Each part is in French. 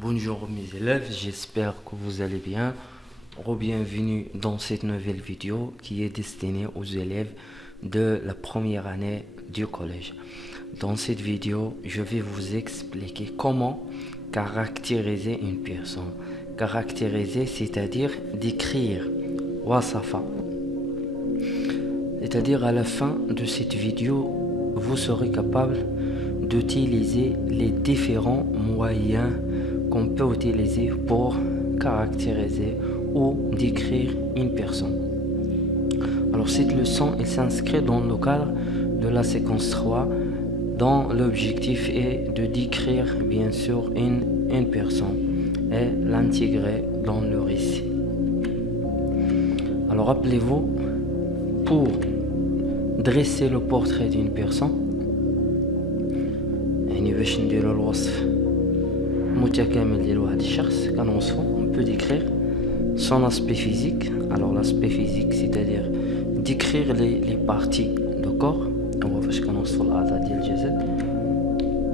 Bonjour mes élèves, j'espère que vous allez bien. Bienvenue dans cette nouvelle vidéo qui est destinée aux élèves de la première année du collège. Dans cette vidéo, je vais vous expliquer comment caractériser une personne. Caractériser, c'est-à-dire décrire. Wasafa. C'est-à-dire à la fin de cette vidéo, vous serez capable d'utiliser les différents moyens qu'on peut utiliser pour caractériser ou décrire une personne. Alors cette leçon elle s'inscrit dans le cadre de la séquence 3 dont l'objectif est de décrire bien sûr une personne et l'intégrer dans le récit. Alors rappelez-vous, pour dresser le portrait d'une personne يعني باش نديرو الوصف متكامل ديال واحد الشخص كنوصفو on peut décrire son aspect physique. Alors l'aspect physique c'est-à-dire décrire les parties du corps هو فاش كنوصفو الاعضاء ديال الجسد.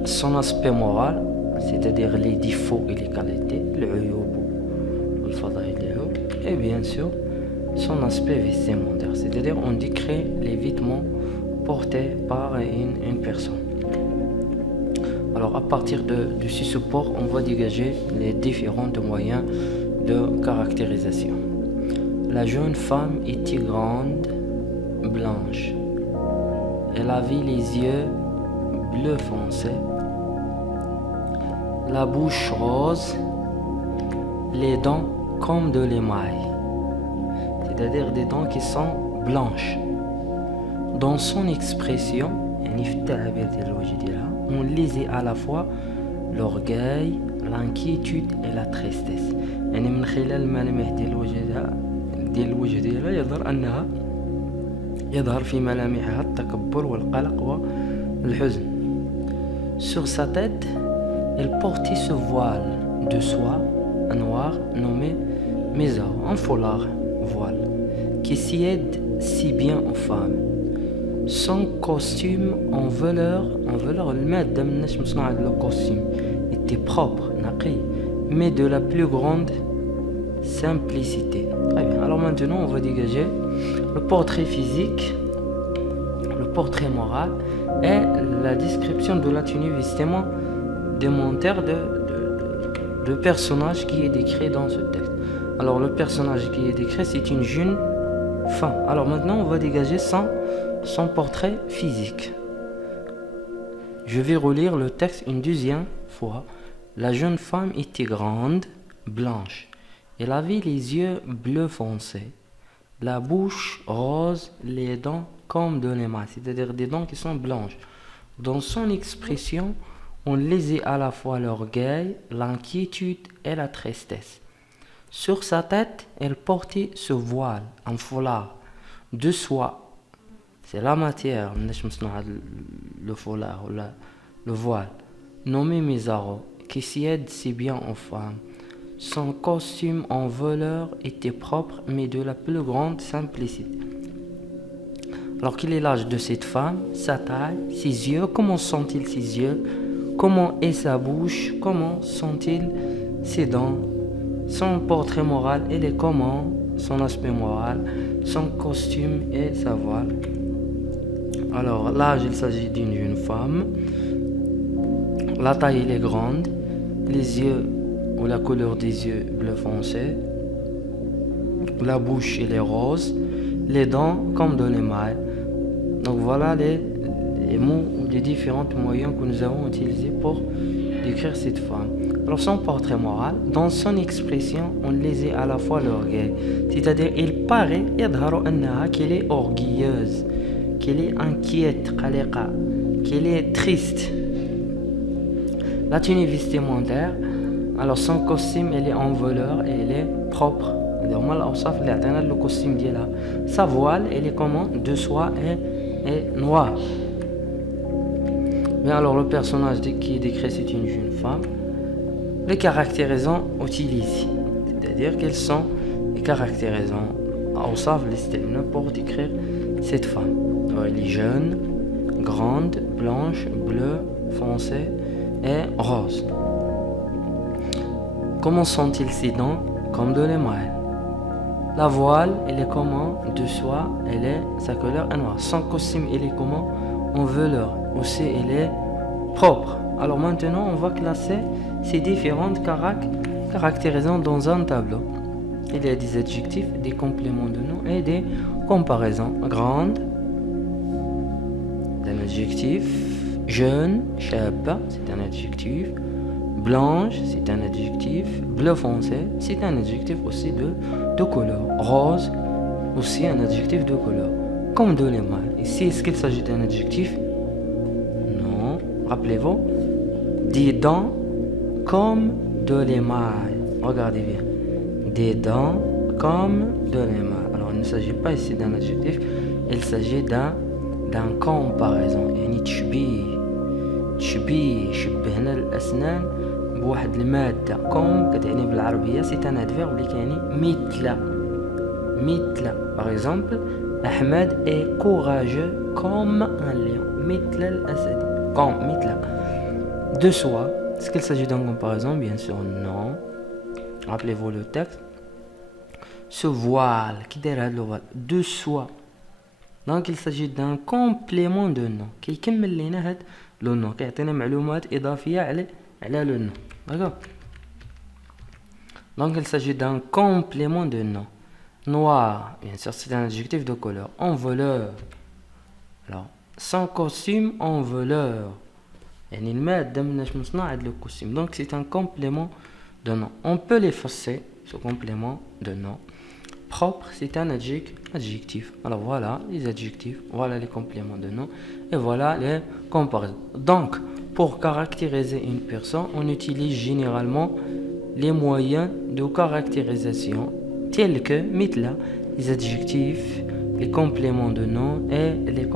Son aspect moral c'est-à-dire les défauts et les qualités العيوب والفضائل ديالو. Et bien sûr son aspect vestimentaire c'est-à-dire on décrit les vêtements portés par une personne. Alors à partir de ce support, on va dégager les différents moyens de caractérisation. La jeune femme était grande, blanche. Elle avait les yeux bleu foncé, la bouche rose, les dents comme de l'émail, c'est-à-dire des dents qui sont blanches. Dans son expression, on lisait à la fois l'orgueil, l'inquiétude et la tristesse. يعني من خلال الملامح ديال الوجه ديالها يظهر في ملامحها التكبر والقلق والحزن. Sur sa tête, elle portait ce voile de soie noir nommé mizar, un foulard voile, qui sied si bien aux femmes. Son costume en velours, المادة مناش مصنوعة هاد لو costume était propre, نقي, mais de la plus grande simplicité. Très bien. Alors maintenant, on va dégager le portrait physique, le portrait moral et la description de la tenue vestimentaire de personnage qui est décrit dans ce texte. Alors le personnage qui est décrit, c'est une jeune femme. Alors maintenant, on va dégager son portrait physique. Je vais relire le texte une deuxième fois. La jeune femme était grande, blanche. Elle avait les yeux bleu foncé, la bouche rose, les dents comme de l'émail, c'est-à-dire des dents qui sont blanches. Dans son expression, on lisait à la fois l'orgueil, l'inquiétude et la tristesse. Sur sa tête, elle portait ce voile, un foulard de soie. C'est la matière, le foulard ou le voile, nommé Mizaro, qui sied si bien aux femmes. Son costume en velours était propre, mais de la plus grande simplicité. Alors, quel est l'âge de cette femme, sa taille, ses yeux, comment sont-ils ses yeux, comment est sa bouche, comment sont-ils ses dents, son portrait moral, il est comment, son aspect moral, son costume et sa voile. Alors, l'âge, il s'agit d'une jeune femme. La taille, elle est grande. Les yeux, ou la couleur des yeux, bleu foncé. La bouche, elle est rose. Les dents, comme de l'émail. Donc, voilà les mots, les différents moyens que nous avons utilisés pour décrire cette femme. Alors, son portrait moral, dans son expression, on lisait à la fois l'orgueil. C'est-à-dire, il paraît, qu'elle est orgueilleuse, qu'elle est inquiète, qu'elle est triste. La tenue vestimentaire, alors son costume elle est en velours et elle est propre. Le costume ديالها. Sa voile elle est comment, de soie et noire. Mais alors le personnage qui est décrit c'est une jeune femme. Les caractérisants utilisés, c'est-à-dire quels sont les caractérisants pour décrire cette femme. Alors, elle est jeune, grande, blanche, bleue, foncée et rose. comment sont-ils ses dents? Comme de l'émail. La voile, elle est comment? De soie, sa couleur est noire. Son costume, il est comment? En velours. Aussi, il est propre. Alors maintenant, on va classer ces différentes caractérisations dans un tableau. Il y a des adjectifs, des compléments de nom et des comparaisons. Grande, c'est un adjectif. Jeune, شابة, c'est un adjectif. Blanche, c'est un adjectif. Bleu foncé, c'est un adjectif aussi de couleur. Rose, aussi un adjectif de couleur. Comme de l'émail. Ici, est-ce qu'il s'agit d'un adjectif? Non. Rappelez-vous, des dents comme de l'émail. Regardez bien. Des dents comme de l'émail. Alors, il ne s'agit pas ici d'un adjectif, il s'agit d'un comparaison. يعني تشبيه شبهنا الأسنان بواحد المادة. كوم كتعني بالعربية سي ان ادفيرب اللي كيعني مثل. باغ اكزومبل أحمد est courageux comme un lion. مثل الأسد. comme مثل. De soi. Est-ce qu'il s'agit d'une comparaison? Bien sûr, non. Rappelez-vous le texte. Ce voile, qui derrière le voile, de soi. Donc il s'agit d'un complément de nom. Qui يكمل لنا هاد le nom. Qui يعطينا معلومات إضافية على le nom. D'accord? Donc il s'agit d'un complément de nom. Noir, bien sûr, c'est un adjectif de couleur. En voleur. Alors, sans costume, en voleur. يعني المادة مناش مصنوعة هاد le costume. Donc c'est un complément de nom. On peut l'effacer, ce complément de nom. Propre, c'est un adjectif. Alors voilà les adjectifs, voilà les compléments de nom et voilà les comparaisons. Donc, pour caractériser une personne, on utilise généralement les moyens de caractérisation tels que مثل, les adjectifs, les compléments de nom et les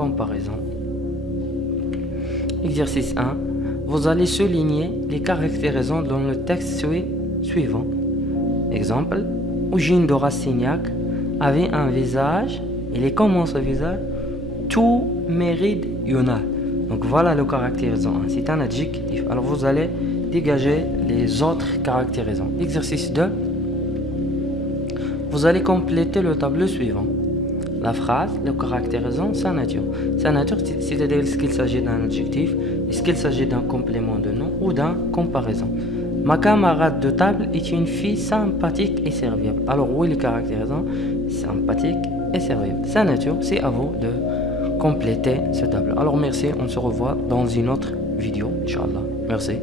comparaisons. Exercice 1. Vous allez souligner les caractérisations dans le texte suivant. Exemple. Eugène de Rastignac avait un visage, il est comment ce visage? Tout méridional. Donc voilà le caractérisant. C'est un adjectif. Alors vous allez dégager les autres caractérisants. Exercice 2. Vous allez compléter le tableau suivant. La phrase, le caractérisant, sa nature. Sa nature, c'est-à-dire est-ce qu'il s'agit d'un adjectif, est-ce qu'il s'agit d'un complément de nom ou d'un comparaison. Ma camarade de table est une fille sympathique et serviable. Alors oui, le caractérisant, sympathique et serviable. Sa nature, c'est à vous de compléter ce tableau. Alors merci, on se revoit dans une autre vidéo, Inch'Allah. Merci.